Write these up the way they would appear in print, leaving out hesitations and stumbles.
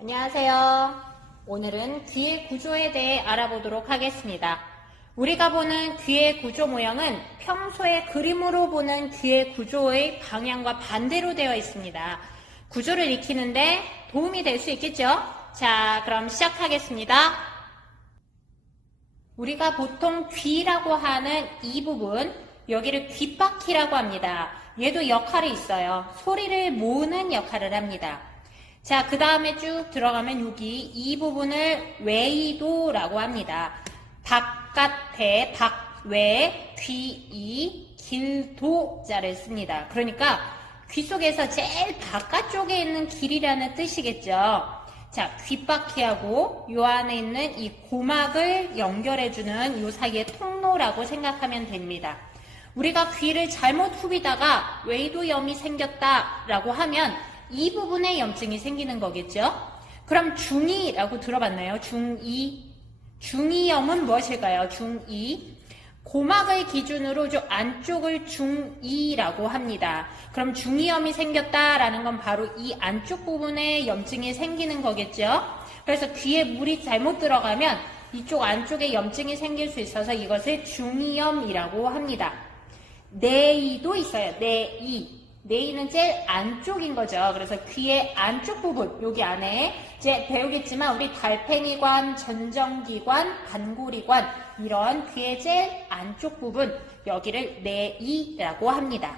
안녕하세요. 오늘은 귀의 구조에 대해 알아보도록 하겠습니다. 우리가 보는 귀의 구조 모형은 평소에 그림으로 보는 귀의 구조의 방향과 반대로 되어 있습니다. 구조를 익히는데 도움이 될 수 있겠죠? 자, 그럼 시작하겠습니다. 우리가 보통 귀라고 하는 이 부분, 여기를 귓바퀴라고 합니다. 얘도 역할이 있어요. 소리를 모으는 역할을 합니다. 자, 그 다음에 쭉 들어가면 여기 이 부분을 외이도라고 합니다. 바깥에, 밖외, 귀이, 길도자를 씁니다. 그러니까 귀 속에서 제일 바깥쪽에 있는 길이라는 뜻이겠죠. 자, 귓바퀴하고 요 안에 있는 이 고막을 연결해주는 요 사이의 통로라고 생각하면 됩니다. 우리가 귀를 잘못 후비다가 외이도염이 생겼다라고 하면 이 부분에 염증이 생기는 거겠죠? 그럼 중이라고 들어봤나요? 중이염은 무엇일까요? 중이. 고막을 기준으로 저 안쪽을 중이라고 합니다. 그럼 중이염이 생겼다라는 건 바로 이 안쪽 부분에 염증이 생기는 거겠죠? 그래서 귀에 물이 잘못 들어가면 이쪽 안쪽에 염증이 생길 수 있어서 이것을 중이염이라고 합니다. 내이도 있어요. 내이. 내이는 제일 안쪽인 거죠. 그래서 귀의 안쪽 부분, 여기 안에 이제 배우겠지만 우리 달팽이관, 전정기관, 반고리관 이런 귀의 제일 안쪽 부분, 여기를 내이라고 합니다.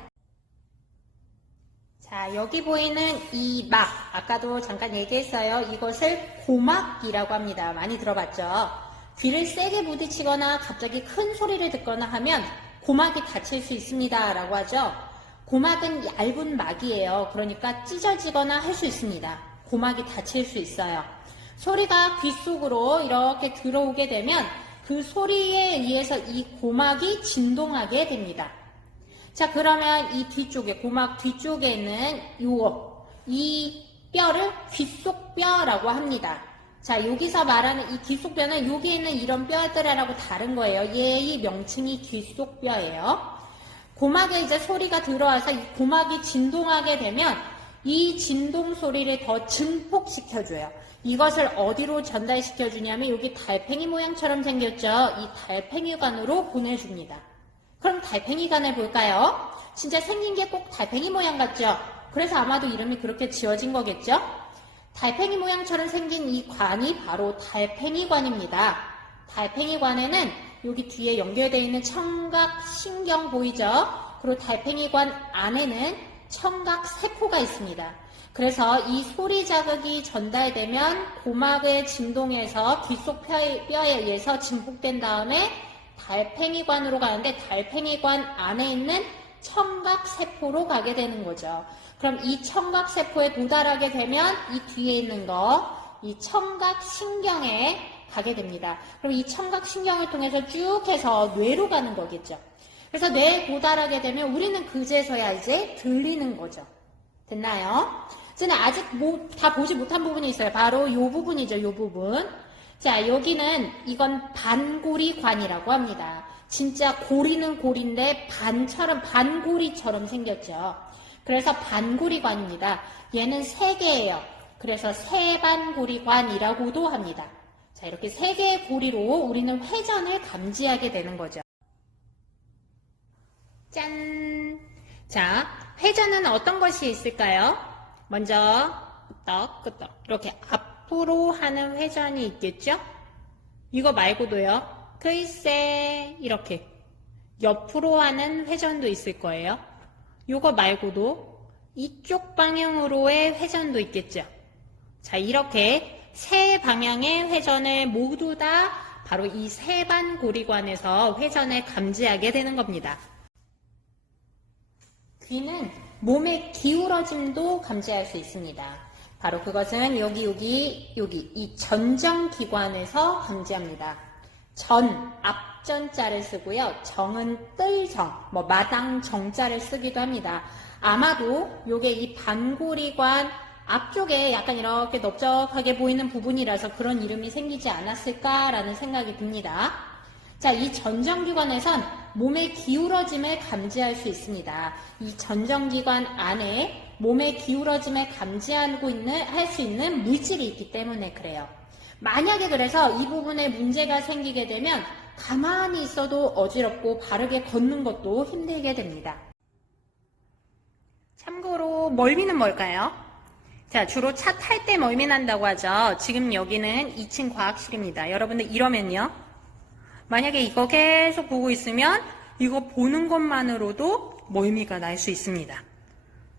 자, 여기 보이는 이 막, 아까도 잠깐 얘기했어요. 이것을 고막이라고 합니다. 많이 들어봤죠? 귀를 세게 부딪히거나 갑자기 큰 소리를 듣거나 하면 고막이 다칠 수 있습니다. 라고 하죠. 고막은 얇은 막이에요. 그러니까 찢어지거나 할 수 있습니다. 고막이 다칠 수 있어요. 소리가 귀 속으로 이렇게 들어오게 되면 그 소리에 의해서 이 고막이 진동하게 됩니다. 자, 그러면 이 뒤쪽에, 고막 뒤쪽에 있는 이 뼈를 귀속뼈라고 합니다. 자, 여기서 말하는 이 귀속뼈는 여기 있는 이런 뼈들하고 다른 거예요. 얘의 명칭이 귀속뼈예요. 고막에 이제 소리가 들어와서 이 고막이 진동하게 되면 이 진동 소리를 더 증폭시켜줘요. 이것을 어디로 전달시켜주냐면 여기 달팽이 모양처럼 생겼죠? 이 달팽이관으로 보내줍니다. 그럼 달팽이관을 볼까요? 진짜 생긴 게 꼭 달팽이 모양 같죠? 그래서 아마도 이름이 그렇게 지어진 거겠죠? 달팽이 모양처럼 생긴 이 관이 바로 달팽이관입니다. 달팽이관에는 여기 뒤에 연결되어 있는 청각신경 보이죠? 그리고 달팽이관 안에는 청각세포가 있습니다. 그래서 이 소리 자극이 전달되면 고막의 진동에서 귀속뼈에 의해서 증폭된 다음에 달팽이관으로 가는데 달팽이관 안에 있는 청각세포로 가게 되는 거죠. 그럼 이 청각세포에 도달하게 되면 이 뒤에 있는 이 청각신경에 가게 됩니다. 그럼 이 청각신경을 통해서 쭉 해서 뇌로 가는 거겠죠. 그래서 뇌에 도달하게 되면 우리는 그제서야 이제 들리는 거죠. 됐나요? 저는 아직 다 보지 못한 부분이 있어요. 바로 이 부분이죠. 이 부분. 자, 여기는 이건 반고리관이라고 합니다. 진짜 고리는 고리인데 반고리처럼 생겼죠. 그래서 반고리관입니다. 얘는 3개예요. 그래서 세반고리관이라고도 합니다. 자, 이렇게 3개의 고리로 우리는 회전을 감지하게 되는 거죠. 짠! 자, 회전은 어떤 것이 있을까요? 먼저 끄떡끄떡 이렇게 앞으로 하는 회전이 있겠죠? 이거 말고도요. 글쎄 이렇게 옆으로 하는 회전도 있을 거예요. 이거 말고도 이쪽 방향으로의 회전도 있겠죠? 자, 이렇게 3방향의 회전을 모두 다 바로 이 세반고리관에서 회전을 감지하게 되는 겁니다. 귀는 몸의 기울어짐도 감지할 수 있습니다. 바로 그것은 여기 이 전정기관에서 감지합니다. 앞전자를 쓰고요. 정은 뜰정, 마당 정자를 쓰기도 합니다. 아마도 요게 이 반고리관 앞쪽에 약간 이렇게 넓적하게 보이는 부분이라서 그런 이름이 생기지 않았을까라는 생각이 듭니다. 자, 이 전정기관에선 몸의 기울어짐을 감지할 수 있습니다. 이 전정기관 안에 몸의 기울어짐을 감지하고 할 수 있는 물질이 있기 때문에 그래요. 만약에 그래서 이 부분에 문제가 생기게 되면 가만히 있어도 어지럽고 바르게 걷는 것도 힘들게 됩니다. 참고로 멀미는 뭘까요? 자, 주로 차 탈 때 멀미 난다고 하죠. 지금 여기는 2층 과학실입니다. 여러분들 이러면요. 만약에 이거 계속 보고 있으면 이거 보는 것만으로도 멀미가 날 수 있습니다.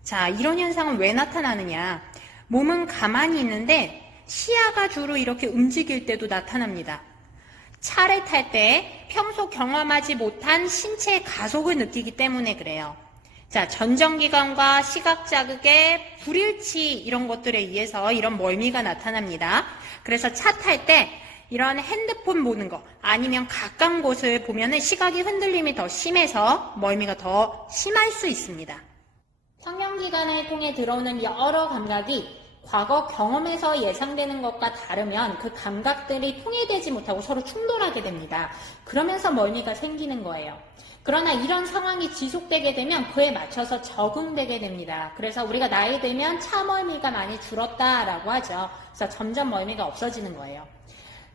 자, 이런 현상은 왜 나타나느냐? 몸은 가만히 있는데 시야가 주로 이렇게 움직일 때도 나타납니다. 차를 탈 때 평소 경험하지 못한 신체의 가속을 느끼기 때문에 그래요. 자, 전정기관과 시각 자극의 불일치 이런 것들에 의해서 이런 멀미가 나타납니다. 그래서 차 탈 때 이런 핸드폰 보는 거 아니면 가까운 곳을 보면은 시각이 흔들림이 더 심해서 멀미가 더 심할 수 있습니다. 청경기관을 통해 들어오는 여러 감각이 과거 경험에서 예상되는 것과 다르면 그 감각들이 통일되지 못하고 서로 충돌하게 됩니다. 그러면서 멀미가 생기는 거예요. 그러나 이런 상황이 지속되게 되면 그에 맞춰서 적응되게 됩니다. 그래서 우리가 나이 들면 차 멀미가 많이 줄었다라고 하죠. 그래서 점점 멀미가 없어지는 거예요.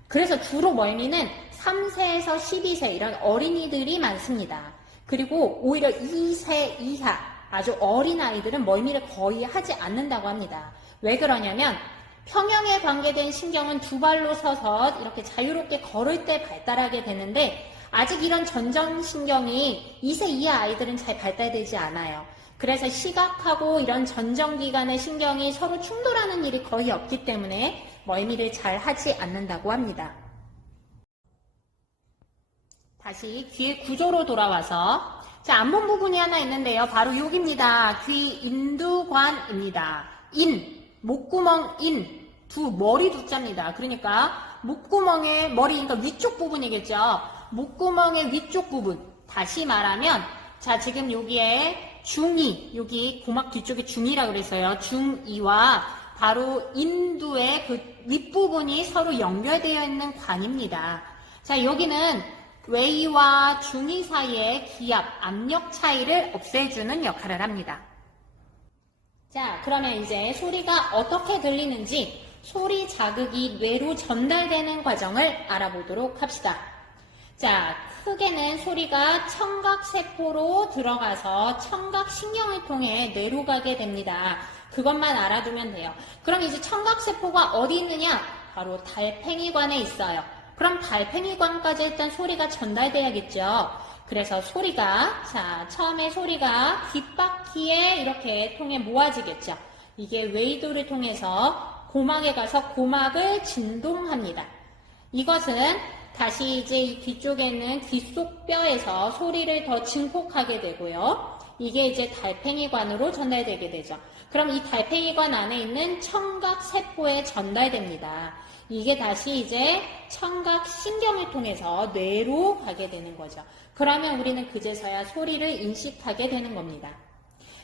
그래서 주로 멀미는 3세에서 12세 이런 어린이들이 많습니다. 그리고 오히려 2세 이하 아주 어린 아이들은 멀미를 거의 하지 않는다고 합니다. 왜 그러냐면 평형에 관계된 신경은 두 발로 서서 이렇게 자유롭게 걸을 때 발달하게 되는데 아직 이런 전정신경이 2세 이하 아이들은 잘 발달되지 않아요. 그래서 시각하고 이런 전정기관의 신경이 서로 충돌하는 일이 거의 없기 때문에 멀미를 잘 하지 않는다고 합니다. 다시 귀의 구조로 돌아와서 자, 앞문 부분이 하나 있는데요. 바로 여기입니다. 귀 인두관입니다. 목구멍 머리 두자입니다. 그러니까 목구멍의 머리, 그러니까 위쪽 부분이겠죠. 목구멍의 위쪽 부분. 다시 말하면 자, 지금 여기에 중이, 여기 고막 뒤쪽에 중이라고 그랬어요. 중이와 바로 인두의 그 윗부분이 서로 연결되어 있는 관입니다. 자, 여기는 외이와 중이 사이의 기압, 압력 차이를 없애주는 역할을 합니다. 자, 그러면 이제 소리가 어떻게 들리는지 소리 자극이 뇌로 전달되는 과정을 알아보도록 합시다. 자, 크게는 소리가 청각세포로 들어가서 청각신경을 통해 뇌로 가게 됩니다. 그것만 알아두면 돼요. 그럼 이제 청각세포가 어디 있느냐? 바로 달팽이관에 있어요. 그럼 달팽이관까지 일단 소리가 전달돼야겠죠. 그래서 소리가, 자, 처음에 소리가 귓바퀴에 이렇게 통해 모아지겠죠. 이게 웨이도를 통해서 고막에 가서 고막을 진동합니다. 이것은 다시 이제 이 뒤쪽에 있는 귓속뼈에서 소리를 더 증폭하게 되고요. 이게 이제 달팽이관으로 전달되게 되죠. 그럼 이 달팽이관 안에 있는 청각세포에 전달됩니다. 이게 다시 이제 청각신경을 통해서 뇌로 가게 되는 거죠. 그러면 우리는 그제서야 소리를 인식하게 되는 겁니다.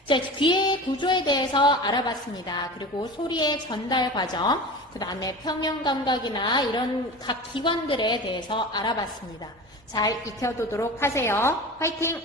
자, 귀의 구조에 대해서 알아봤습니다. 그리고 소리의 전달 과정, 그 다음에 평형감각이나 이런 각 기관들에 대해서 알아봤습니다. 잘 익혀두도록 하세요. 화이팅!